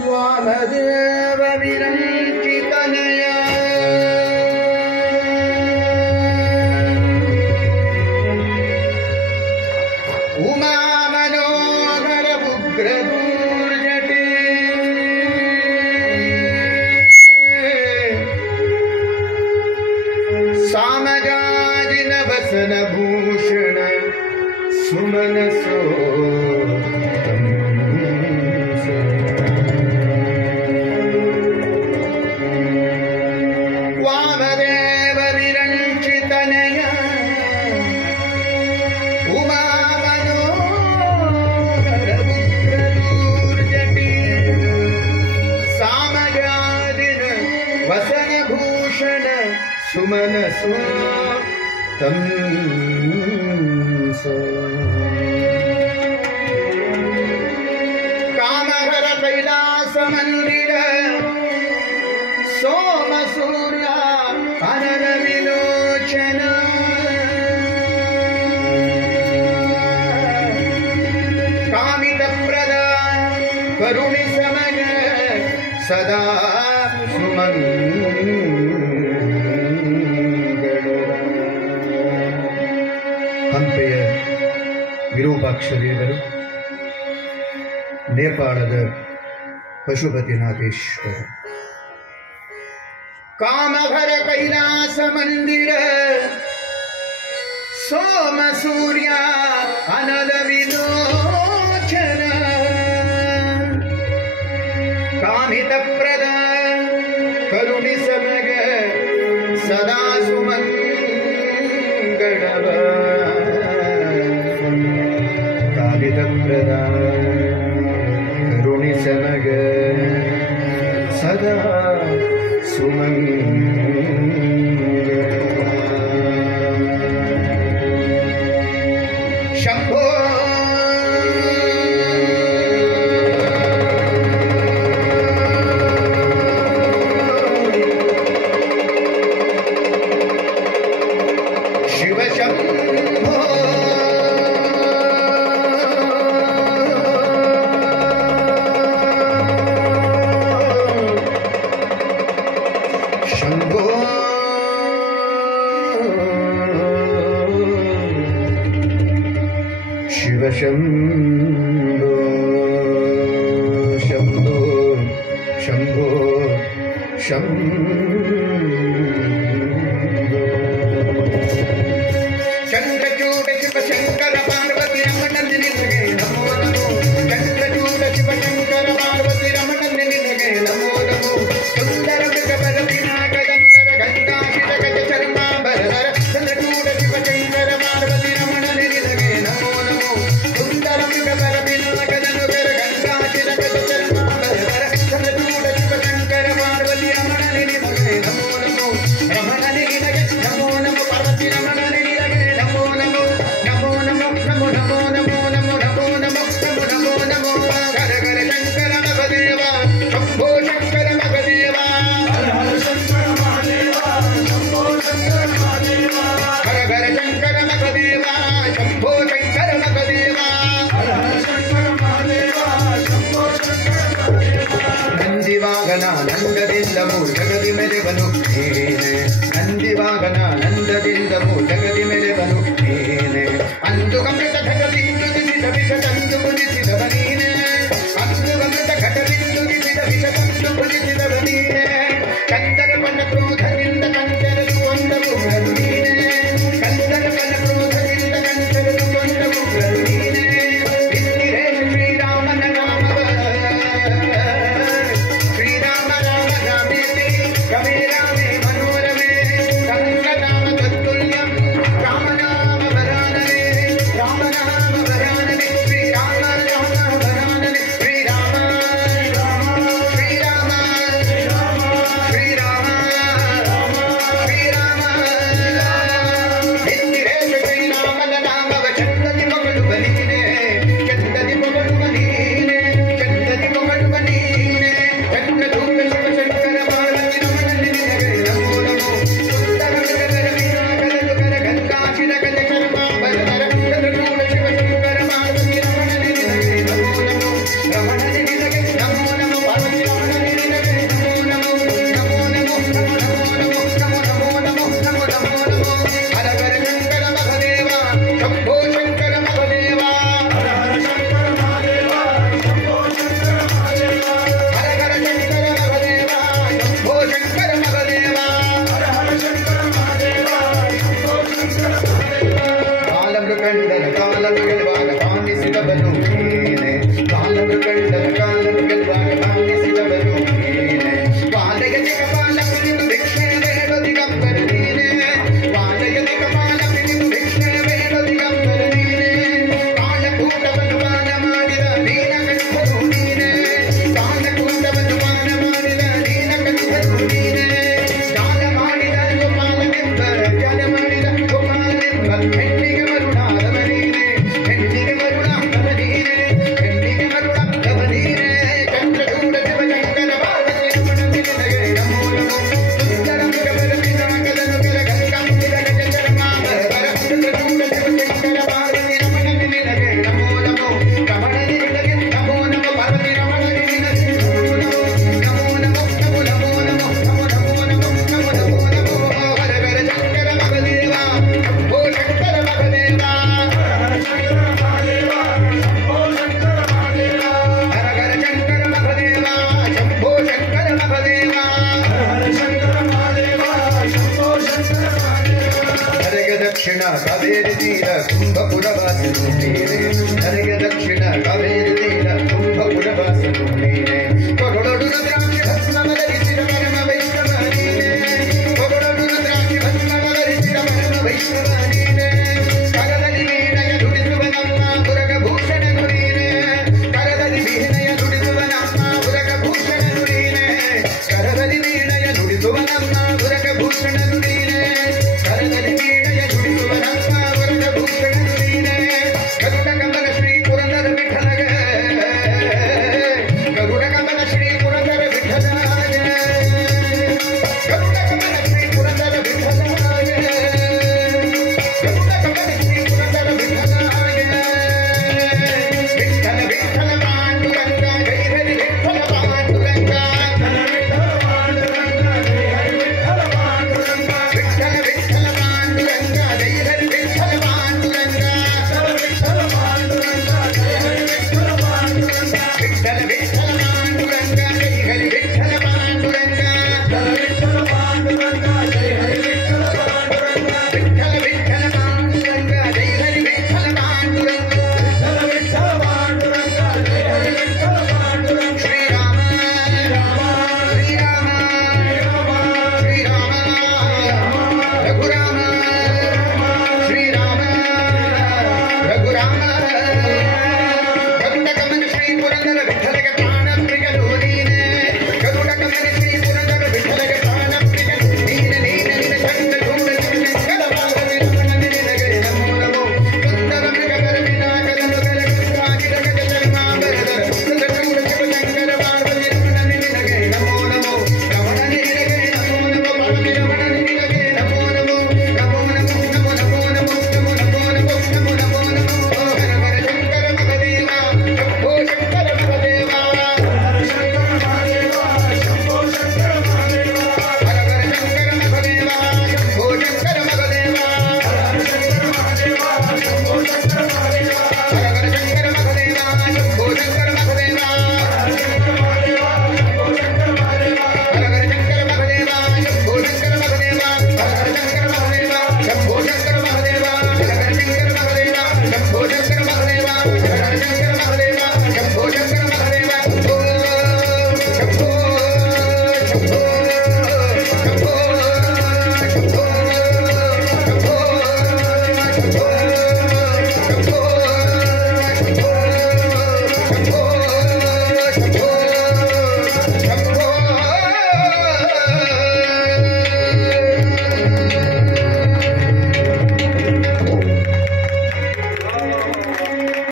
वामदेव विरञ्चितनय उमा मनोहर उग्रदूर्जटे सामगाजिन वसन भूषण सुमनसो वामदेव विरञ्चितनय उमा मनोहर उग्रदूर्जटे सामगाजिन वसन भूषण सुमनसो तं कामहर कैलास मंदिर सोम सूर्य अनल विलोचन कामित प्रद करुणि समग सदा ಹಂಪೆಯ ವಿರೂಪಾಕ್ಷ ದೇವರು, ನೇಪಾಳದ ಪಶುಪತಿನಾಥೇಶ್ವರ, ಕಾಮಹರ ಕೈಲಾಸ ಮಂದಿರ ಸೋಮ ಸೂರ್ಯ ಅನಲ ವಿಲೋಚನ ಕಾಮಿತ ಪ್ರದ ಕರುಣಿ ಸಮಗ ಸದಾ ಸುಮಂಗಳವ ಕಾಮಿತ ಪ್ರದ ಕರುಣಿ ಸಮಗ ಸದಾ ಸುಮಂಗಳವ ಶಂಭೋ शंभो शंभो शंभो शंभो चंद्रचूड शिव शंकर पार्वती रमण निलगे नमो नमो चंद्रचूड शिव शंकर पार्वती रमण निलगे नमो नमो सुंदर मृगबल विनायक दंतर गंगा शिरगज चर्मांबर चंद्रचूड शिव शंकर पार्वती रमण निलगे नमो नमो सुंदर मृगबल विनायक दंतर गंगा शिरगज चर्मांबर चंद्रचूड शिव शंकर पार्वती रमण निलगे नमो नमो रमण निलगे नमो नमो पार्वती रमण निलगे नमो नमो नमो नमो नमो नमो नमो नमो नमो नमो नमो नमो घर घर शंकर मगदेवा शंभो शंकर मगदेवा हर हर शंकर महादेवा शंभो शंकर महादेवा घर घर शंकर मगदेवा शंभो शंकर मगदेवा हर हर शंकर महादेवा शंभो शंकर मगदेवा ನಂದಿವಾಗನ ನಂದದಿಂದ ಜಗದಿ ಮೆರೆವನು ನೀನೇ ನಂದಿವಾಗನ ನಂದದಿಂದ ಜಗದಿ ಮೆರೆವನು ನೀನೇ ಅಂದು ಅಮೃತ ಘಟದಿಂದು ದಿಸಿದ ವಿಷ ತಂದು ಕುದಿಸಿದವ ನೀನೇ ಅಂದು ಅಮೃತ ಘಟದಿಂದು ದಿಸಿದ ವಿಷ ತಂದು ಕುದಿಸಿದವ ನೀನೇ ಕಂದರ್ಪನ ಕ್ರೋಧದಿಂದ ಕಂಚರದು ಕೊಂದ ಉಗ್ರನು ನೀನೇ ಕಂದರ್ಪನ ಕ್ರೋಧದಿಂದ ಕಂಚರದು ಕೊಂದ ಉಗ್ರನು ನೀನೇ ಇಂದಿರೇ ಶ್ರೀರಾಮನ ನಾಮವ ಶ್ರೀರಾಮ ರಾಮ ರಾಮೇತಿ ಕವಿ ರಾಮೇ ಮನೋರಮೇ ಸಂಗನಾಮ ತತ್ತುಲ್ಯಂ ರಾಮನಾಮ ವರಾನನೆ ರಾಮನಾಮ ವರಾನನೆ ಶ್ರೀರಾಮ ರಾಮ ವರಾನನೆ ಶ್ರೀರಾಮ ರಾಮ ಶ್ರೀರಾಮ ಪೀಡದ ಕಾಲನ್ನು ಗೆಲ್ಲುವಾಗ ಭಾವಿಸಿದವರು ನೀನೆ ವಾದಯ ದಿಗಪಾಲ ಪಿಡಿದು ಭಿಕ್ಷೆ ಬೇಡ ದಿಗಂಬರ ನೀನೆ ವಾದಯ ದಿಗಪಾಲ ಪಿಡಿದು ಭಿಕ್ಷೆ ಬೇಡ ದಿಗಂಬರ ನೀನೆ ಕಾಲಕೂಟವನ್ನು ಪಾನ ಮಾಡಿದ ನೀಲಕಂಠರು ನೀನೆ ಕಾಲಕೂಟವನ್ನು ಪಾನ ಮಾಡಿದ ನೀಲಕಂಠರು ನೀನೆ ಜಾಲ ಮಾಡಿದ ಗೋಪಾಲನೆಂಬ ಜಾಲ ಮಾಡಿದ ಗೋಪಾಲನೆಂಬ ಹೆಣ್ಣಿಗೆ ಮರುಳಾದವ ನೀನೆ ಹೆಣ್ಣಿಗೆ ಮರುಳಾದವ ನೀನೆ ಹೆಣ್ಣಿಗೆ ಮರುಳಾದವ ನೀನೆ ಚಂದ್ರಚೂಡ ಶಿವಶಂಕರ ಪಾರ್ವತಿ ರಮಣ ನಿನಗೆ ನಮೋ ನಮೋ ಸುಂದರ ಮೃಗಬಲ ಪಿನಾಕದನು ಕೆಲ ಗಂಗಂಬಿರ ಗಜಚರ ಮಾಮರ ಚಂದ್ರಚೂಡ ಶಿವಶಂಕರ ಪಾರ್ವತಿ ರಮಣ ನಿನಗೆ ನಮೋ ನಮೋ ರಮಣ ನಿನಗೆ ನಮೋ ನಮೋ ಪಾರ್ವತಿ ರಮಣ ನಿನಗೆ ನಮೋ ನಮೋ ನಮೋ ನಮೋ ನಮೋ ನಮೋ ನಮೋ ನಮೋ ನಮೋ ನಮೋ ನಮೋ ಹರ ಹರ ಶಂಕರ ಮಹದೇವ ಶಂಭೋ ಶಂಕರ ಮಹದೇವ ಹರ ಹರ ಶಂಕರ ಮಹದೇವ ಶಂಭೋ ಶಂಕರ ಮಹದೇವ ಹರಗೆ ದಕ್ಷಿಣ ಕಾವೇರಿ ತೀರ ಕುಂಭಪುರವಾಸಿತು ನೀನೆ ಹರಗೆ ದಕ್ಷಿಣ ಕಾವೇರಿ ತೀರ ಕುಂಭಪುರವಾಸಿತು ನೀನೆ